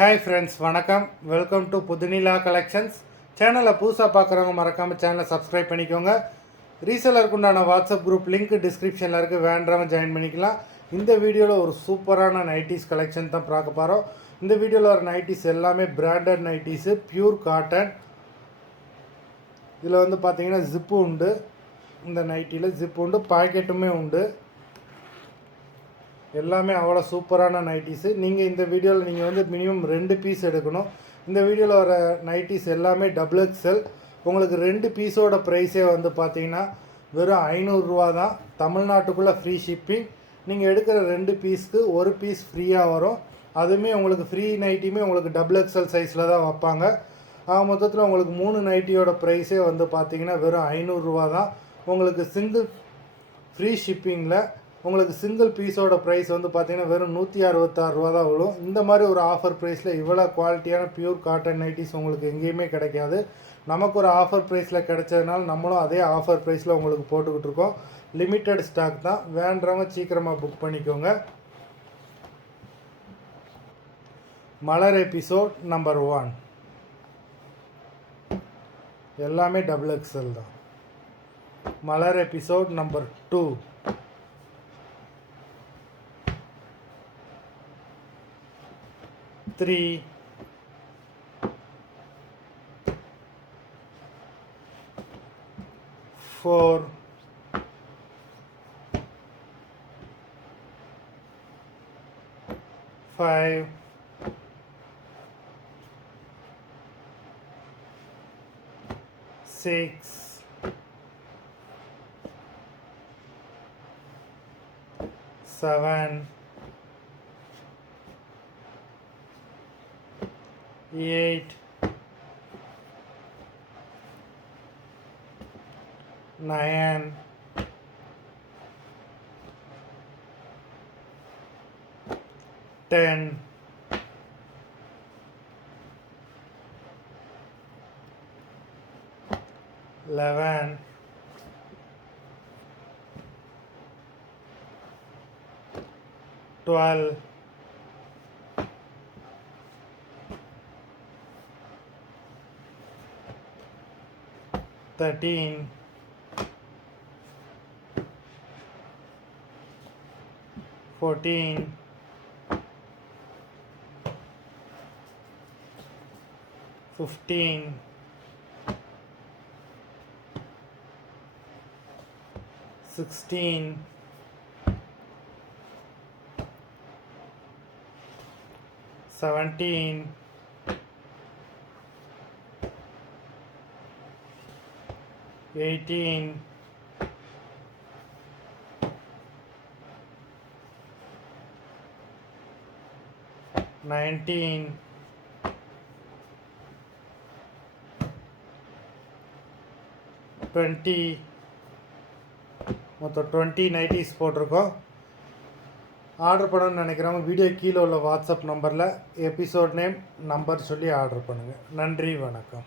Hi friends, வணக்கம். Welcome to Pudhunila collections. சேனலை புதுசாக பார்க்குறவங்க மறக்காமல் சேனலை சப்ஸ்கிரைப் பண்ணிக்கோங்க. ரீசெலருக்கு உண்டான வாட்ஸ்அப் குரூப் லிங்க் டிஸ்கிரிப்ஷனில் இருக்குது, வேண்டவங்க ஜாயின் பண்ணிக்கலாம். இந்த வீடியோவில் ஒரு சூப்பரான நைட்டிஸ் கலெக்ஷன் தான் பார்க்க போகிறோம். இந்த வீடியோவில் வர நைட்டிஸ் எல்லாமே பிராண்டட் நைட்டிஸு, பியூர் காட்டன். இதில் பார்த்தீங்கன்னா ஜிப்பு உண்டு. இந்த நைட்டியில் ஜிப்பு உண்டு, பாக்கெட்டுமே உண்டு. எல்லாமே அவ்வளோ சூப்பரான நைட்டிஸு. நீங்கள் இந்த வீடியோவில் நீங்கள் மினிமம் 2 பீஸ் எடுக்கணும். இந்த வீடியோவில் வர நைட்டிஸ் எல்லாமே டபுள் எக்ஸ்எல். உங்களுக்கு 2 பீஸோட ப்ரைஸே பார்த்தீங்கன்னா வெறும் 500 ரூபா தான். தமிழ்நாட்டுக்குள்ளே ஃப்ரீ ஷிப்பிங். நீங்கள் எடுக்கிற 2 பீஸ்க்கு 1 பீஸ் ஃப்ரீயாக வரும். அதுவுமே உங்களுக்கு ஃப்ரீ நைட்டியுமே உங்களுக்கு டபுள் எக்ஸ்எல் சைஸில் தான் வைப்பாங்க. மொத்தத்தில் உங்களுக்கு 3 நைட்டியோட ப்ரைஸே பார்த்தீங்கன்னா வெறும் 500 ரூபா தான். உங்களுக்கு சிங்கிள் ஃப்ரீ ஷிப்பிங்கில் உங்களுக்கு சிங்கிள் பீஸோட ப்ரைஸ் பார்த்தீங்கன்னா வெறும் 166 ரூபா தான் விழும். இந்த மாதிரி ஒரு ஆஃபர் ப்ரைஸில் இவ்வளோ குவாலிட்டியான பியூர் காட்டன் நைட்டிஸ் உங்களுக்கு எங்கேயுமே கிடைக்காது. நமக்கு ஒரு ஆஃபர் ப்ரைஸில் கிடைச்சதுனால நம்மளும் அதே ஆஃபர் ப்ரைஸில் உங்களுக்கு போட்டுக்கிட்டு இருக்கோம். லிமிட்டட் ஸ்டாக் தான், வேண்டவங்க சீக்கிரமாக புக் பண்ணிக்கோங்க. மலர் எபிசோட் நம்பர் 1 எல்லாமே டபுள் எக்ஸ்எல் தான். மலர் எபிசோட் நம்பர் 2 3 4 5 6 7 8 9 10 11 12 13 14 15 16 17 18 19 20 மொத்தம் 20 நைட்டிஸ் போட்டிருக்கோம். ஆர்டர் பண்ணணும்னு நினைக்கிறவங்க வீடியோ கீழே உள்ள வாட்ஸ்அப் நம்பரில் எபிசோட் நேம் நம்பர் சொல்லி ஆர்டர் பண்ணுங்கள். நன்றி, வணக்கம்.